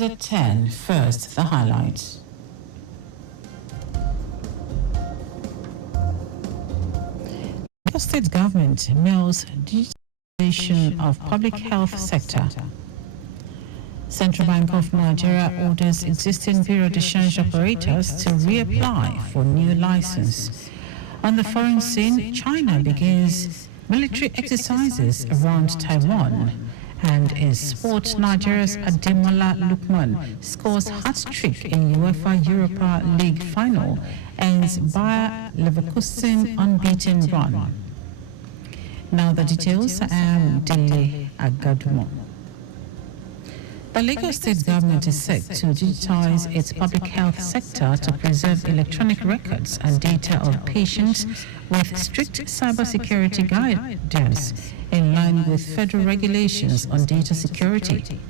news at 10. First, the highlights. The state government mills digitization of public health sector. Central Bank of Nigeria orders existing bureau de change operators to reapply for new license. On the foreign scene, China begins military exercises around Taiwan. And in sports, Nigeria's Ademola Lookman scores hat-trick in UEFA Europa League final, ends Bayer Leverkusen unbeaten run. Now the details. I am Dele Agadumo. The Lagos State government is set to digitize its public health sector to preserve electronic records and data of patients with strict cybersecurity guidance in line with federal regulations on data security.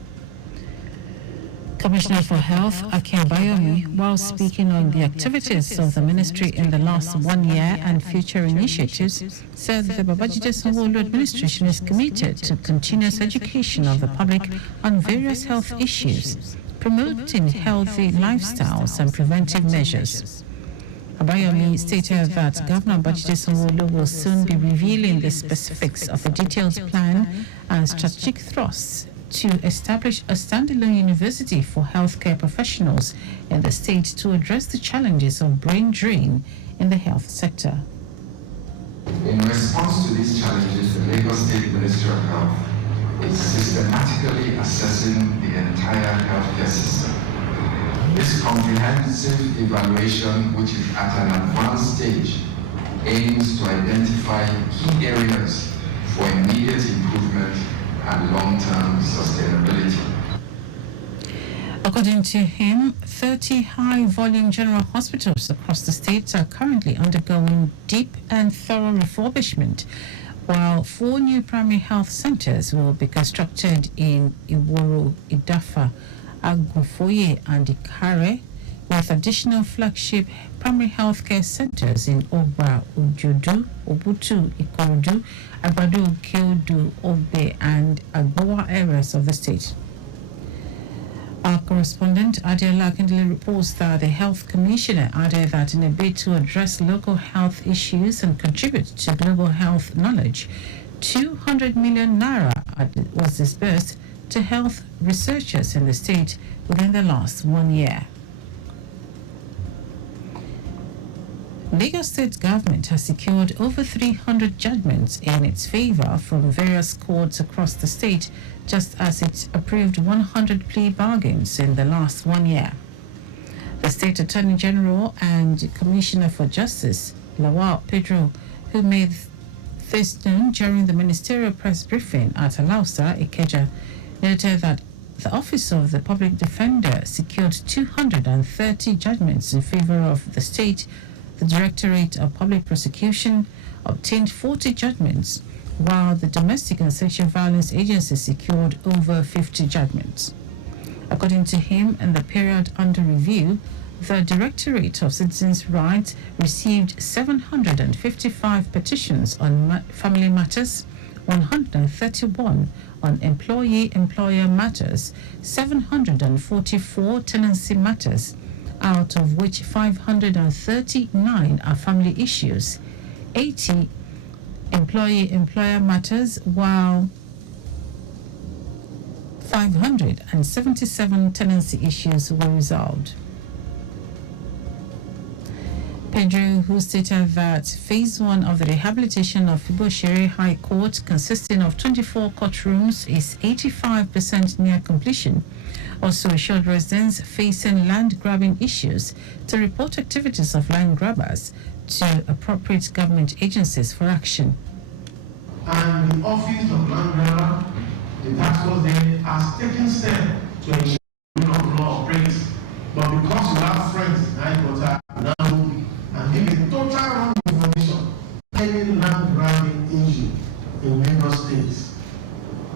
Commissioner for Health, Akin Bayomi, while speaking on the activities of the ministry in the last 1 year and future initiatives, said the Babajide Sanwo-Olu administration is committed to continuous education of the public on various health issues, promoting healthy lifestyles and preventive measures. Abayomi stated that Governor Babajide Sanwo-Olu will soon be revealing the specifics of a detailed plan and strategic thrusts to establish a standalone university for healthcare professionals in the state to address the challenges of brain drain in the health sector. In response to these challenges, the Lagos State Ministry of Health is systematically assessing the entire healthcare system. This comprehensive evaluation, which is at an advanced stage, aims to identify key areas for immediate improvement and long-term sustainability. According to him, 30 high-volume general hospitals across the state are currently undergoing deep and thorough refurbishment, while 4 new primary health centers will be constructed in Iworo, Idafa, Agufoye, and Ikare, with additional flagship primary healthcare centers in Ogba, Ojodu, Obutu, Ikorodu, Agbado, Keodu, Ogbe, and Agbowa areas of the state. Our correspondent Adela Akindele reports that the Health Commissioner added that in a bid to address local health issues and contribute to global health knowledge, 200 million naira was disbursed to health researchers in the state within the last 1 year. Lagos State government has secured over 300 judgments in its favor from various courts across the state, just as it approved 100 plea bargains in the last 1 year. The State Attorney General and Commissioner for Justice, Lawal Pedro, who made this known during the ministerial press briefing at Alausa, Ikeja, noted that the Office of the Public Defender secured 230 judgments in favor of the state. The Directorate of Public Prosecution obtained 40 judgments, while the Domestic and Sexual Violence Agency secured over 50 judgments. According to him, in the period under review, the Directorate of Citizens' Rights received 755 petitions on family matters, 131 on employee-employer matters, 744 tenancy matters, out of which 539 are family issues, 80 employee-employer matters, while 577 tenancy issues were resolved. Pedro, who stated that Phase 1 of the rehabilitation of Ibo-Shere High Court, consisting of 24 courtrooms, is 85% near completion, also assured residents facing land-grabbing issues to report activities of land grabbers to appropriate government agencies for action. And the Office of Land Grabber, the task force there, has taken steps to ensure the rule of law operates. But because you have friends in high court now and give a total wrong information, any land grabbing issue in Lagos State,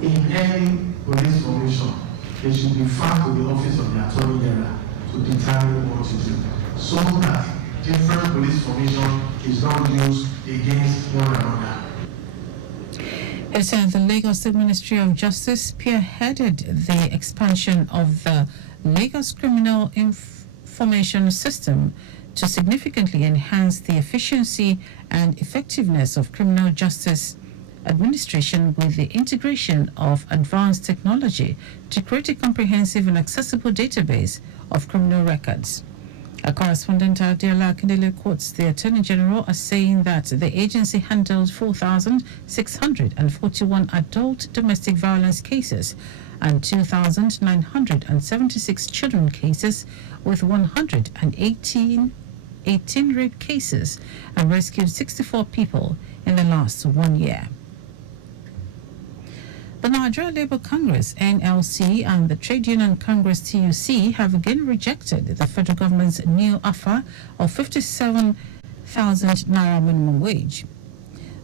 in any police formation, they should be filed to the Office of the Attorney General to determine what to do, so that different police formation is not used against one another. It said the Lagos State Ministry of Justice spearheaded the expansion of the Lagos Criminal Information System to significantly enhance the efficiency and effectiveness of criminal justice administration with the integration of advanced technology to create a comprehensive and accessible database of criminal records. A correspondent at Dele Agadumo quotes the Attorney General as saying that the agency handled 4,641 adult domestic violence cases and 2,976 children cases, with 118 rape cases, and rescued 64 people in the last 1 year. The Nigeria Labour Congress, NLC, and the Trade Union Congress, TUC, have again rejected the federal government's new offer of 57,000 naira minimum wage.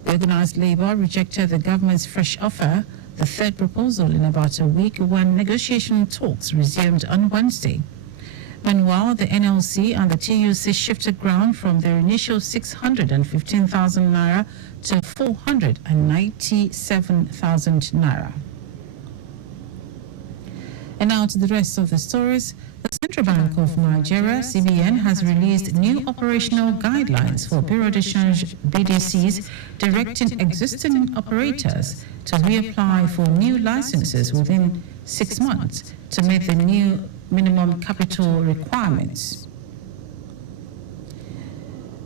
The organised labour rejected the government's fresh offer, the third proposal in about a week, when negotiation talks resumed on Wednesday. Meanwhile, the NLC and the TUC shifted ground from their initial 615,000 naira to 497,000 naira. And now to the rest of the stories. The Central Bank of Nigeria, CBN, has released new operational guidelines for Bureau de Change BDCs, directing existing operators to reapply for new licenses within 6 months to meet the new minimum capital requirements.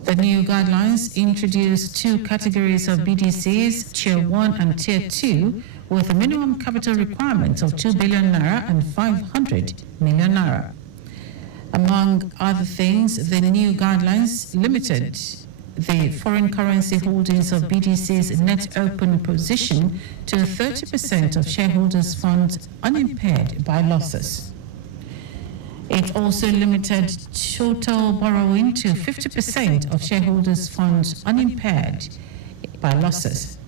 The new guidelines introduce two categories of BDCs, Tier 1 and Tier 2, with a minimum capital requirement of 2 billion naira and 500 million naira. Among other things, the new guidelines limited the foreign currency holdings of BDC's net open position to 30% of shareholders' funds unimpaired by losses. It also limited total borrowing to 50% of shareholders' funds unimpaired by losses.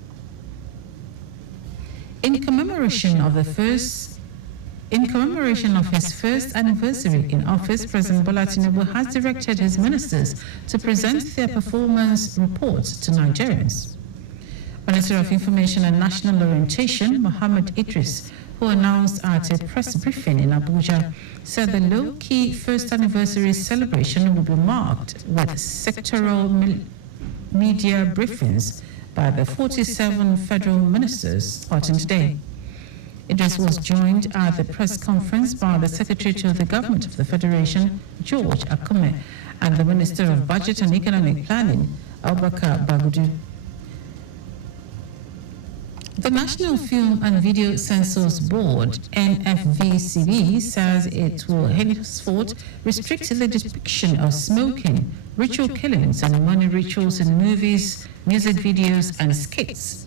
In commemoration of his first anniversary in office, President Bola Tinubu has directed his ministers to present their performance reports to Nigerians. Minister of Information and National Orientation, Mohammed Idris, who announced at a press briefing in Abuja, said the low-key first anniversary celebration will be marked with sectoral media briefings by the 47 federal ministers starting today. Idris was joined at the press conference by the Secretary to the Government of the Federation, George Akume, and the Minister of Budget and Economic Planning, Abubakar Bagudu. The National Film and Video Censors Board, NFVCB, says it will henceforth restrict the depiction of smoking, ritual killings, and money rituals in movies, music videos, and skits.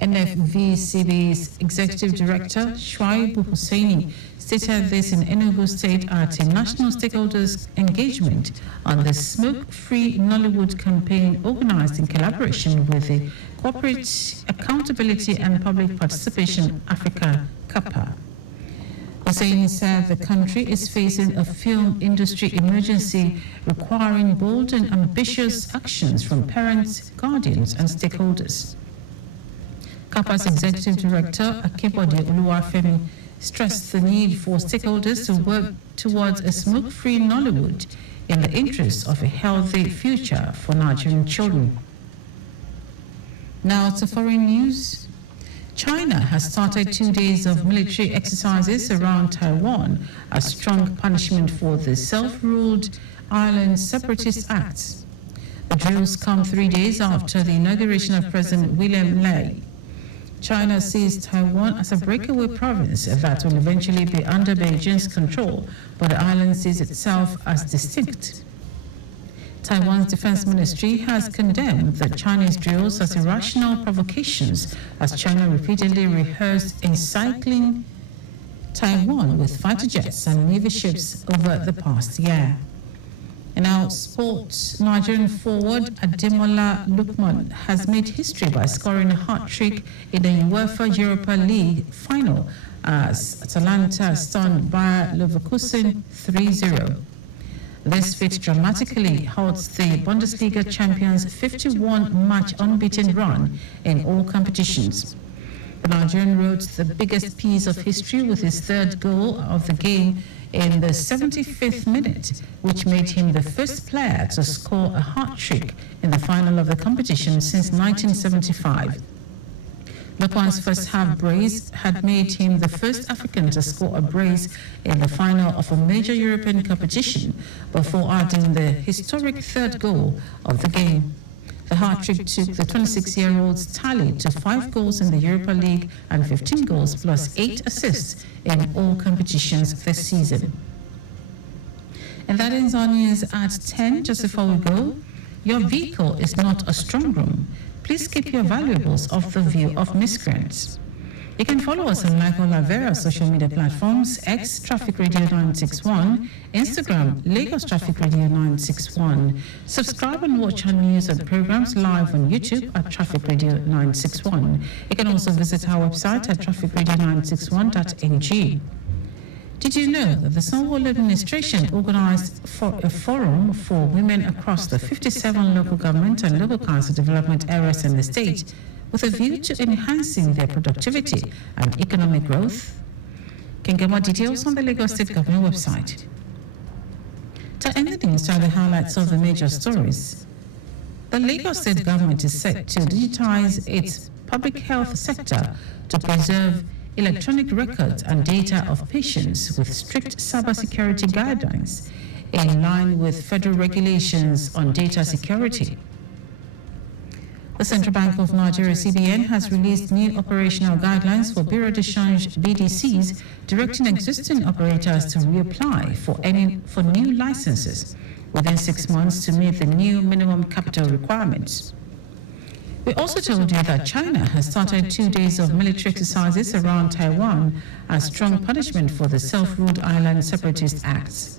NFVCB's Executive Director, Shuaibu Hussaini, stated this in Enugu State at a national stakeholders engagement on the Smoke-Free Nollywood campaign organized in collaboration with the Corporate Accountability and Public Participation Africa, CAPA. Hussaini said the country is facing a film industry emergency requiring bold and ambitious actions from parents, guardians, and stakeholders. CAPA's Executive Director, Akebode Oluwafemi, stressed the need for stakeholders to work towards a smoke-free Nollywood in the interest of a healthy future for Nigerian children. Now to foreign news. China has started 2 days of military exercises around Taiwan as strong punishment for the self-ruled island separatist acts. The drills come 3 days after the inauguration of President William Lai. China sees Taiwan as a breakaway province that will eventually be under Beijing's control, but the island sees itself as distinct. Taiwan's defense ministry has condemned the Chinese drills as irrational provocations, as China repeatedly rehearsed encircling Taiwan with fighter jets and navy ships over the past year. And now, sports. Nigerian forward Ademola Lookman has made history by scoring a hat-trick in the UEFA Europa League final as Atalanta stunned Bayer Leverkusen 3-0. This feat dramatically halts the Bundesliga champions' 51-match unbeaten run in all competitions. The Nigerian wrote the biggest piece of history with his third goal of the game in the 75th minute, which made him the first player to score a hat-trick in the final of the competition since 1975. Lokwan's first half brace had made him the first African to score a brace in the final of a major European competition before adding the historic third goal of the game. The hat-trick took the 26-year-old's tally to 5 goals in the Europa League and 15 goals plus 8 assists in all competitions this season. And that ends our news at 10. Just before we go, your vehicle is not a strong room. Please keep your valuables off the view of miscreants. You can follow us on like all our various social media platforms: X Traffic Radio 961, Instagram Lagos Traffic Radio 961. Subscribe and watch our news and programs live on YouTube at Traffic Radio 961. You can also visit our website at trafficradio961.ng. Did you know that the Sanwo-Olu administration organized a forum for women across the 57 local government and local council development areas in the state with a view to enhancing their productivity and economic growth? You can get more details on the Lagos State Government website. To end the news, are the highlights of the major stories. The Lagos State Government is set to digitize its public health sector to preserve electronic records and data of patients with strict cybersecurity guidelines in line with federal regulations on data security. The Central Bank of Nigeria (CBN) has released new operational guidelines for Bureau de Change (BDCs), directing existing operators to reapply for new licenses within 6 months to meet the new minimum capital requirements. We also told you that China has started 2 days of military exercises around Taiwan as strong punishment for the self-ruled island separatist acts.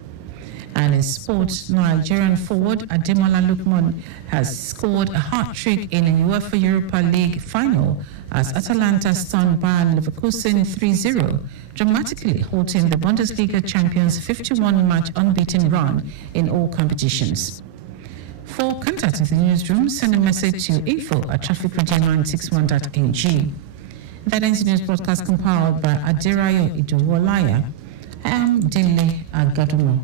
And in sport, Nigerian forward Ademola Lookman has scored a hat-trick in a UEFA Europa League final as Atalanta stunned Bayern Leverkusen 3-0, dramatically halting the Bundesliga champions' 51-match unbeaten run in all competitions. For contact with the newsroom, send a message to info@trafficradio961.ng. That ends the news broadcast compiled by Adirayo Iduwolaya. I am Dele Agadumo.